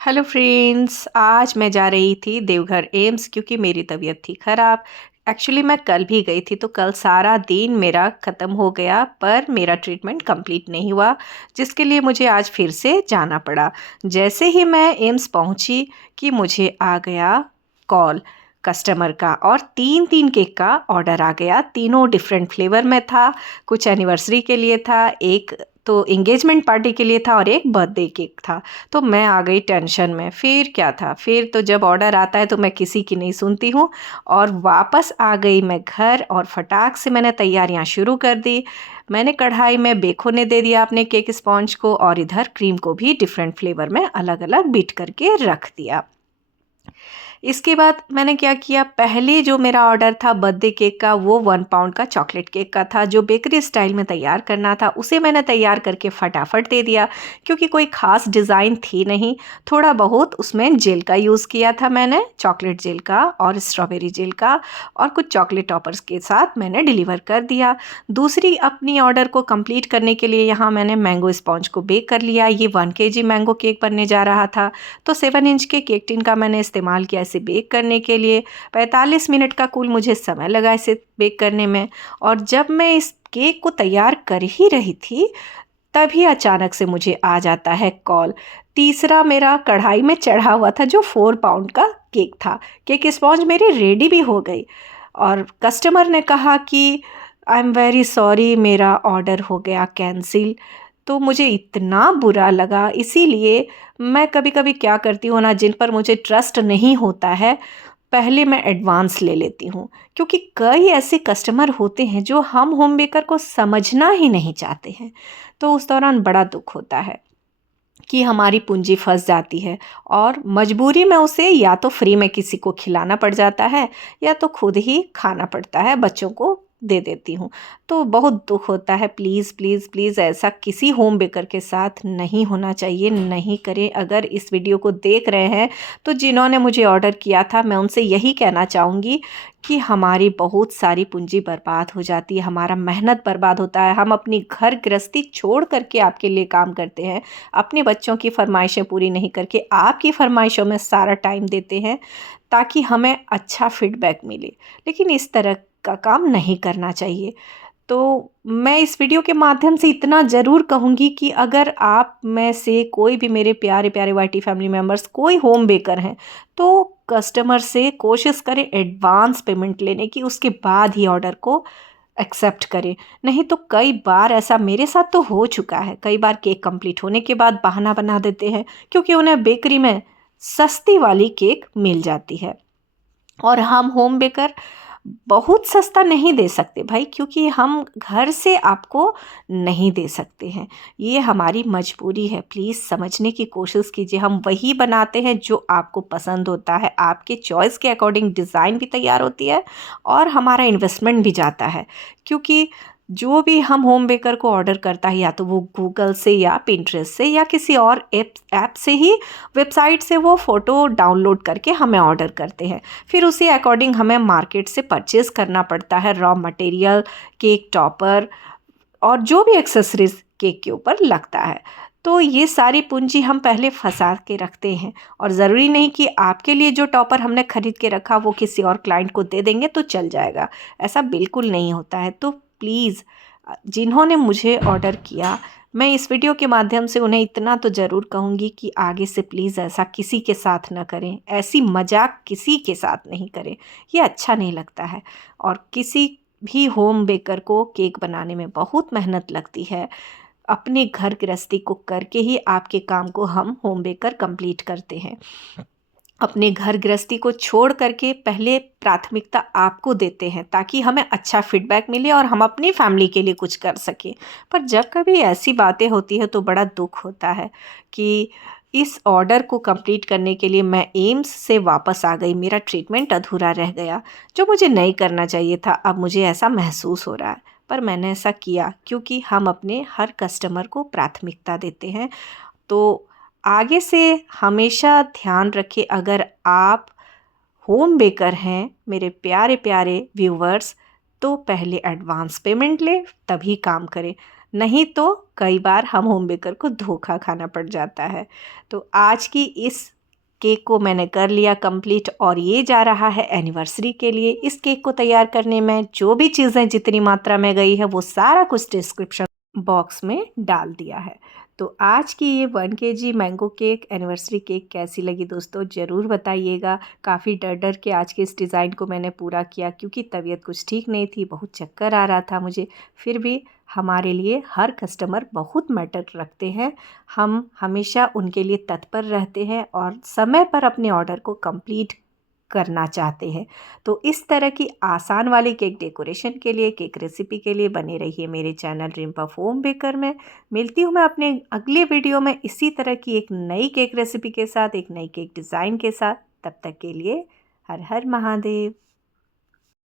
Hello friends, आज मैं जा रही थी देवघर एम्स क्योंकि मेरी तबीयत थी ख़राब। एक्चुअली मैं कल भी गई थी तो कल सारा दिन मेरा ख़त्म हो गया पर मेरा ट्रीटमेंट कंप्लीट नहीं हुआ, जिसके लिए मुझे आज फिर से जाना पड़ा। जैसे ही मैं एम्स पहुंची कि मुझे आ गया कॉल कस्टमर का और 3-3 केक का ऑर्डर आ गया। तीनों डिफरेंट फ्लेवर में था। कुछ एनिवर्सरी के लिए था, एक तो एंगेजमेंट पार्टी के लिए था और एक बर्थडे केक था। तो मैं आ गई टेंशन में। फिर क्या था, फिर तो जब ऑर्डर आता है तो मैं किसी की नहीं सुनती हूँ और वापस आ गई मैं घर और फटाक से मैंने तैयारियां शुरू कर दी। मैंने कढ़ाई में बेक होने दे दिया अपने केक स्पॉन्ज को और इधर क्रीम को भी डिफरेंट फ्लेवर में अलग अलग बीट करके रख दिया। इसके बाद मैंने क्या किया, पहले जो मेरा ऑर्डर था बर्थडे केक का वो 1 पाउंड का चॉकलेट केक का था जो बेकरी स्टाइल में तैयार करना था। उसे मैंने तैयार करके फटाफट दे दिया क्योंकि कोई ख़ास डिज़ाइन थी नहीं। थोड़ा बहुत उसमें जेल का यूज़ किया था मैंने, चॉकलेट जेल का और स्ट्रॉबेरी जेल का, और कुछ चॉकलेट टॉपर्स के साथ मैंने डिलीवर कर दिया। दूसरी अपनी ऑर्डर को कंप्लीट करने के लिए यहाँ मैंने मैंगो स्पॉन्ज को बेक कर लिया। ये 1 kg मैंगो केक बनने जा रहा था तो 7 इंच के केक टिन का मैंने इस्तेमाल किया इसे बेक करने के लिए। 45 मिनट का कुल मुझे समय लगा इसे बेक करने में। और जब मैं इस केक को तैयार कर ही रही थी तभी अचानक से मुझे आ जाता है कॉल। तीसरा मेरा कढ़ाई में चढ़ा हुआ था जो 4 पाउंड का केक था। केक स्पॉन्ज मेरी रेडी भी हो गई और कस्टमर ने कहा कि आई एम वेरी सॉरी, मेरा ऑर्डर हो गया कैंसिल। तो मुझे इतना बुरा लगा। इसीलिए मैं कभी कभी क्या करती हूँ ना, जिन पर मुझे ट्रस्ट नहीं होता है पहले मैं एडवांस ले लेती हूँ, क्योंकि कई ऐसे कस्टमर होते हैं जो हम होम बेकर को समझना ही नहीं चाहते हैं। तो उस दौरान बड़ा दुख होता है कि हमारी पूंजी फंस जाती है और मजबूरी में उसे या तो फ्री में किसी को खिलाना पड़ जाता है या तो खुद ही खाना पड़ता है, बच्चों को दे देती हूँ। तो बहुत दुख होता है। प्लीज़ प्लीज़ प्लीज़ ऐसा किसी होम बेकर के साथ नहीं होना चाहिए, नहीं करें। अगर इस वीडियो को देख रहे हैं तो जिन्होंने मुझे ऑर्डर किया था मैं उनसे यही कहना चाहूँगी कि हमारी बहुत सारी पूंजी बर्बाद हो जाती है, हमारा मेहनत बर्बाद होता है। हम अपनी घर गृहस्थी छोड़ करके आपके लिए काम करते हैं, अपने बच्चों की फरमाइशें पूरी नहीं करके आपकी फरमाइशों में सारा टाइम देते हैं ताकि हमें अच्छा फीडबैक मिले। लेकिन इस तरह का काम नहीं करना चाहिए। तो मैं इस वीडियो के माध्यम से इतना ज़रूर कहूँगी कि अगर आप में से कोई भी, मेरे प्यारे प्यारे वाईटी फैमिली मेम्बर्स, कोई होम बेकर हैं तो कस्टमर से कोशिश करें एडवांस पेमेंट लेने की, उसके बाद ही ऑर्डर को एक्सेप्ट करें। नहीं तो कई बार ऐसा मेरे साथ तो हो चुका है, कई बार केक कंप्लीट होने के बाद बहाना बना देते हैं क्योंकि उन्हें बेकरी में सस्ती वाली केक मिल जाती है और हम होम बेकर बहुत सस्ता नहीं दे सकते भाई, क्योंकि हम घर से आपको नहीं दे सकते हैं। ये हमारी मजबूरी है। प्लीज़ समझने की कोशिश कीजिए। हम वही बनाते हैं जो आपको पसंद होता है, आपके चॉइस के अकॉर्डिंग डिज़ाइन भी तैयार होती है और हमारा इन्वेस्टमेंट भी जाता है। क्योंकि जो भी हम होम बेकर को ऑर्डर करता है या तो वो गूगल से या पिंटरेस्ट से या किसी और ऐप से ही, वेबसाइट से वो फ़ोटो डाउनलोड करके हमें ऑर्डर करते हैं। फिर उसी अकॉर्डिंग हमें मार्केट से परचेज़ करना पड़ता है रॉ मटेरियल, केक टॉपर और जो भी एक्सेसरीज़ केक के ऊपर लगता है। तो ये सारी पूंजी हम पहले फंसा के रखते हैं और ज़रूरी नहीं कि आपके लिए जो टॉपर हमने ख़रीद के रखा वो किसी और क्लाइंट को दे देंगे तो चल जाएगा। ऐसा बिल्कुल नहीं होता है। तो प्लीज़ जिन्होंने मुझे ऑर्डर किया, मैं इस वीडियो के माध्यम से उन्हें इतना तो ज़रूर कहूँगी कि आगे से प्लीज़ ऐसा किसी के साथ ना करें, ऐसी मजाक किसी के साथ नहीं करें। ये अच्छा नहीं लगता है। और किसी भी होम बेकर को केक बनाने में बहुत मेहनत लगती है। अपने घर गृहस्थी को करके ही आपके काम को हम होम बेकर कंप्लीट करते हैं। अपने घर गृहस्थी को छोड़ करके पहले प्राथमिकता आपको देते हैं ताकि हमें अच्छा फीडबैक मिले और हम अपनी फैमिली के लिए कुछ कर सकें। पर जब कभी ऐसी बातें होती है तो बड़ा दुख होता है कि इस ऑर्डर को कंप्लीट करने के लिए मैं एम्स से वापस आ गई, मेरा ट्रीटमेंट अधूरा रह गया जो मुझे नहीं करना चाहिए था। अब मुझे ऐसा महसूस हो रहा है पर मैंने ऐसा किया क्योंकि हम अपने हर कस्टमर को प्राथमिकता देते हैं। तो आगे से हमेशा ध्यान रखें, अगर आप होम बेकर हैं मेरे प्यारे प्यारे व्यूवर्स, तो पहले एडवांस पेमेंट लें तभी काम करें। नहीं तो कई बार हम होम बेकर को धोखा खाना पड़ जाता है। तो आज की इस केक को मैंने कर लिया कंप्लीट और ये जा रहा है एनिवर्सरी के लिए। इस केक को तैयार करने में जो भी चीज़ें जितनी मात्रा में गई है वो सारा कुछ डिस्क्रिप्शन बॉक्स में डाल दिया है। तो आज की ये 1 KG mango cake anniversary cake कैसी लगी दोस्तों ज़रूर बताइएगा। काफ़ी डर डर के आज के इस डिज़ाइन को मैंने पूरा किया क्योंकि तबीयत कुछ ठीक नहीं थी, बहुत चक्कर आ रहा था मुझे। फिर भी हमारे लिए हर कस्टमर बहुत मैटर रखते हैं। हम हमेशा उनके लिए तत्पर रहते हैं और समय पर अपने ऑर्डर को कंप्लीट करना चाहते हैं। तो इस तरह की आसान वाली केक डेकोरेशन के लिए, केक रेसिपी के लिए बने रहिए मेरे channel dream puff home baker में। मिलती हूँ मैं अपने अगले वीडियो में इसी तरह की एक नई केक रेसिपी के साथ, एक नई केक डिज़ाइन के साथ। तब तक के लिए हर हर महादेव।